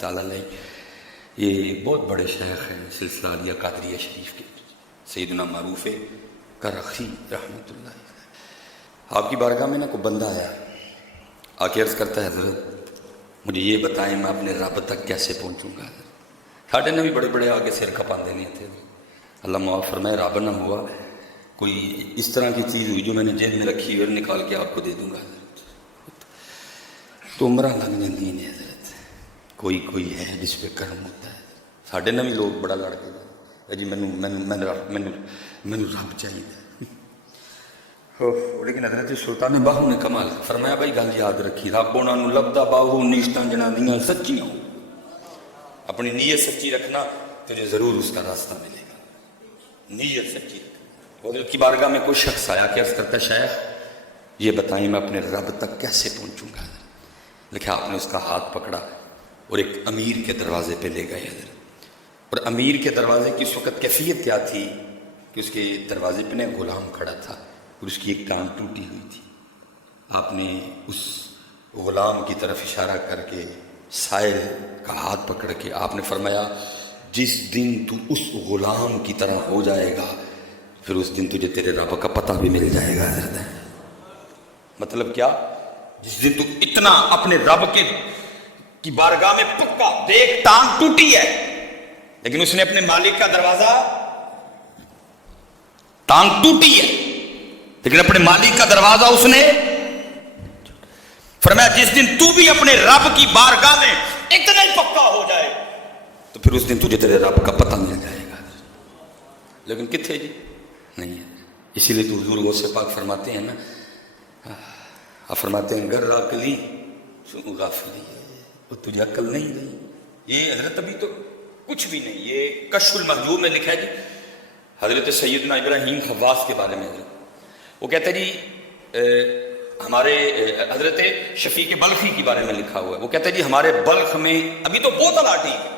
تعالیٰ نے یہ بہت بڑے شیخ ہیں سلسلہ عالیہ قادریہ شریف کے سیدنا معروف کرخی رحمۃ اللہ علیہ۔ آپ کی بارگاہ میں نا کوئی بندہ آیا آ کے عرض کرتا ہے حضرت مجھے یہ بتائیں میں اپنے رب تک کیسے پہنچوں گا۔ ساڈے نے بھی بڑے بڑے آگے سر کھپاندے نہیں تھے، اللہ معاف فرمائے رب نہ ہوا کوئی اس طرح کی چیز ہوئی جو میں نے جیب میں رکھی اور نکال کے آپ کو دے دوں گا تو عمرہ لگ جاندی نے حضرت۔ کوئی ہے جس پہ کرم ہوتا ہے۔ ساڈے نے بھی لوگ بڑا لڑ کے جی مینو رب چاہیے، لیکن حضرت سلطان باہو نے کمال فرمایا بھائی گل یاد رکھی رب انہوں نے لبدا باہو نیشتاں جنا دیاں سچیاں ہو، اپنی نیت سچی رکھنا تجھے ضرور اس کا راستہ ملے گا۔ نیت سچی رکھنا۔ حضرت کی بارگاہ میں کوئی شخص آیا کہ عرض کرتا شیخ یہ بتائیں میں اپنے رب تک کیسے پہنچوں گا۔ لکھا آپ نے اس کا ہاتھ پکڑا اور ایک امیر کے دروازے پہ لے گئے حضرت، اور امیر کے دروازے کی اس وقت کیفیت کیا تھی کہ اس کے دروازے پہ غلام کھڑا تھا اور اس کی ایک ٹانگ ٹوٹی ہوئی تھی۔ آپ نے اس غلام کی طرف اشارہ کر کے سائل کا ہاتھ پکڑ کے آپ نے فرمایا جس دن تو اس غلام کی طرح ہو جائے گا پھر اس دن تجھے تیرے رب کا پتہ بھی مل جائے گا حضرت۔ مطلب کیا؟ جس دن تو اتنا اپنے رب کی بارگاہ میں پکا، دیکھ ٹانگ ٹوٹی ہے لیکن اس نے اپنے مالک کا دروازہ، ٹانگ ٹوٹی ہے لیکن اپنے مالک کا دروازہ اس نے فرمایا جس دن تو بھی اپنے رب کی بارگاہ میں اتنا ہی پکا ہو جائے تو پھر اس دن تجھے تیرے رب کا پتہ مل جائے گا۔ لیکن کتنے جی نہیں ہے، اسی لیے تو حضور غوث پاک فرماتے ہیں نا، فرماتے ہیں گر عقلی سنو غافلی، اور تجھے عقل نہیں رہی۔ یہ حضرت ابھی تو کچھ بھی نہیں، یہ کشف المحجوب میں لکھا ہے جی حضرت سیدنا ابراہیم خواص کے بارے میں حضرت، وہ کہتے ہیں جی ہمارے حضرت شفیق بلخی کے بارے میں لکھا ہوا ہے، وہ کہتے ہیں جی ہمارے بلخ میں ابھی تو بوتل آٹی ہے،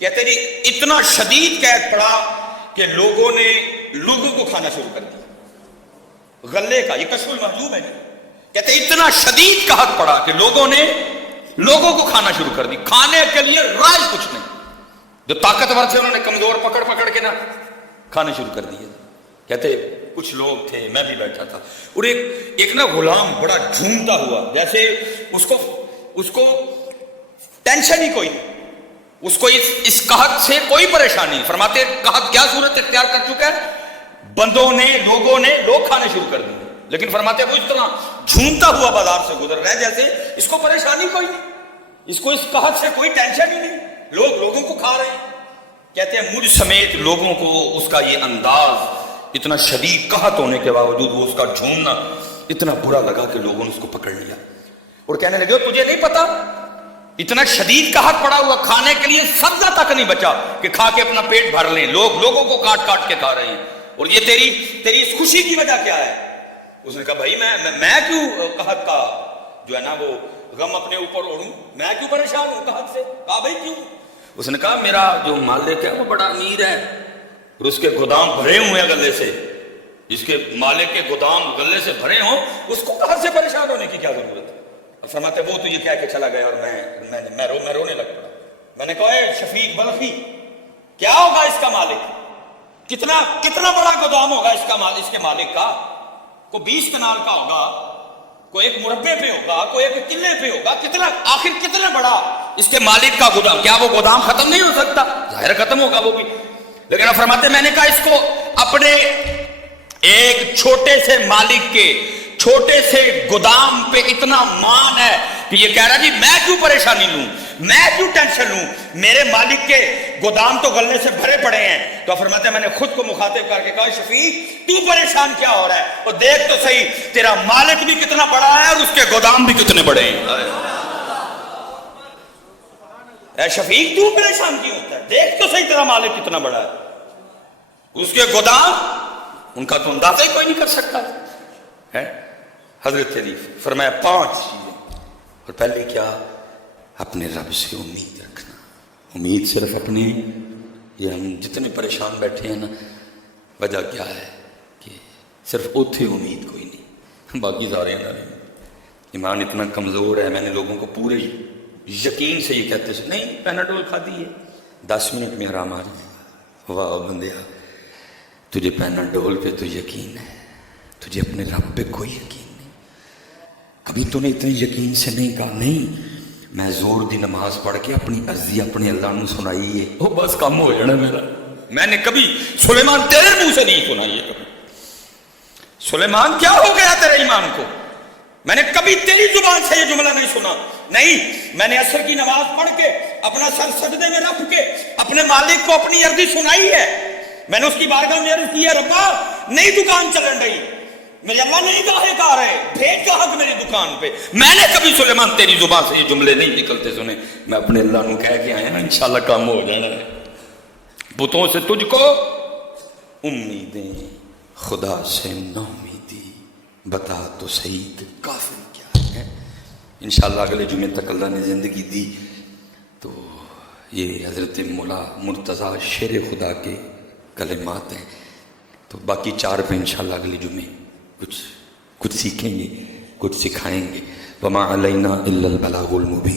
کہتے ہیں جی اتنا شدید قحط پڑا کہ لوگوں نے لوگوں کو کھانا شروع کر دیا غلے کا، یہ کشف المحجوب ہے جی، کہتے ہیں اتنا شدید قحط پڑا کہ لوگوں نے لوگوں کو کھانا شروع کر دی، کھانے کے لیے رائے کچھ نہیں، جو طاقتور تھے انہوں نے کمزور پکڑ کے نا کھانے شروع کر دیے۔ کہتے کچھ لوگ تھے میں بھی بیٹھا تھا اور ایک نا غلام بڑا جھومتا ہوا، جیسے اس کو ٹینشن ہی کوئی نہیں، اس کو اس قحط سے کوئی پریشانی۔ فرماتے قحط کیا صورت اختیار کر چکا ہے، بندوں نے لوگ کھانے شروع کر دیے، لیکن فرماتے وہ اس طرح جھومتا ہوا بازار سے گزر رہا ہے جیسے اس کو پریشانی کوئی نہیں، اس کو اس قحط سے کوئی ٹینشن ہی نہیں، لوگوں کو کھا رہے ہیں۔ کہتے ہیں مجھ سمیت لوگوں کو اس کا یہ انداز اتنا شدید قحط ہونے کے باوجود وہ اس کا جھومنا اتنا برا لگا کہ لوگوں نے اس کو پکڑ لیا اور کہنے لگے تجھے نہیں پتا اتنا شدید قحط پڑا ہوا کھانے کے لیے سبزہ تک نہیں بچا کہ کھا کے اپنا پیٹ بھر لیں، لوگوں کو کاٹ کے کھا رہے ہیں، اور یہ تیری اس خوشی کی وجہ کیا ہے؟ اس نے کہا بھائی میں کیوں قحط کا جو ہے نا وہ غم اپنے اوپر اوڑوں، میں کیوں پریشان ہوں قحط سے؟ کہا بھائی کیوں؟ اس نے کہا میرا جو مالک ہے وہ بڑا امیر ہے اور اس کے گودام بھرے ہوئے ہیں غلے سے، جس کے مالک کے گودام غلے سے بھرے ہوں اس کو قحط سے پریشان ہونے کی کیا ضرورت ہے؟ اور فرماتے وہ تو یہ کہہ کے چلا گیا اور میں رونے لگ پڑا۔ میں نے کہا اے شفیق بلخی کیا ہوگا اس کا مالک، کتنا بڑا گودام ہوگا اس کے مالک کا؟ کوئی 20 کنال کا ہوگا، کوئی ایک مربع پہ ہوگا، کوئی ایک قلعے پہ ہوگا، آخر کتنا بڑا اس کے مالک کا گودام؟ کیا وہ گودام ختم نہیں ہو سکتا؟ ظاہر ختم ہوگا وہ بھی، لیکن فرماتے میں نے کہا اس کو اپنے ایک چھوٹے سے مالک کے چھوٹے سے گودام پہ اتنا مان ہے کہ یہ کہہ رہا جی میں کیوں پریشانی لوں، میں کیوں ٹینشن لوں، میرے مالک کے گودام تو غلے سے بھرے پڑے ہیں۔ تو فرماتے میں نے خود کو مخاطب کر کے کہا شفیق تو پریشان کیا ہو رہا ہے، اور دیکھ تو صحیح تیرا مالک بھی کتنا بڑا ہے اور اس کے گودام بھی کتنے بڑے ہیں۔ اے شفیق تو پریشان کیوں ہوتا ہے، دیکھ تو صحیح تیرا مالک کتنا بڑا ہے، اس کے گودام ان کا تو اندازہ ہی کوئی نہیں کر سکتا ہے۔ حضرت شریف فرمایا 5 چیزیں، اور پہلے کیا؟ اپنے رب سے امید رکھنا۔ امید صرف اپنے، یہ ہم جتنے پریشان بیٹھے ہیں نا وجہ کیا ہے کہ صرف اوتھے امید کوئی نہیں، باقی سارے ایمان اتنا کمزور ہے۔ میں نے لوگوں کو پورے یقین سے یہ کہتے ہیں نہیں پیناڈول کھا دی ہے 10 منٹ میں آرام آ جائے گا. واہ بندیا تجھے پیناڈول پہ تو یقین ہے, تجھے اپنے رب پہ کوئی یقین نہیں. ابھی تو نے اتنے یقین سے نہیں کہا نہیں میں زور دی نماز پڑھ کے اپنی عرضی اپنے اللہ نے سنائی ہے, وہ بس کام ہو جانا میرا. میں نے کبھی سلیمان تیرے منہ سے نہیں سنائی ہے کبھی. سلیمان کیا ہو گیا تیرے ایمان کو؟ میں نے کبھی تیری زبان سے یہ جملہ نہیں سنا. نہیں, میں نے عصر کی نماز پڑھ کے اپنا سر سجدے میں رکھ کے اپنے مالک کو اپنی عرضی سنائی ہے. میں نے اس کی بارگاہ میں عرض کی ہے ربا نئی دکان چلن رہی, میرے اللہ نہیں گاہے گا رہے, بھیج گاہک میری دکان پہ. میں نے کبھی سلیمان تیری زبان سے یہ جملے نہیں نکلتے سنے. میں اپنے اللہ نے کہہ کے آیا نا انشاءاللہ کام ہو جانا ہے. بتوں سے تجھ کو امیدیں, خدا سے نا امیدی, بتا تو صحیح کہ کافر کیا ہے. انشاءاللہ اگلے جمعے تک اللہ نے زندگی دی تو یہ حضرت مولا مرتضیٰ شیر خدا کے کلمات ہیں. تو باقی 4 پہ انشاءاللہ اگلے جمعے کچھ سیکھیں گے, کچھ سکھائیں گے. وما علینا الا البلاغ المبین.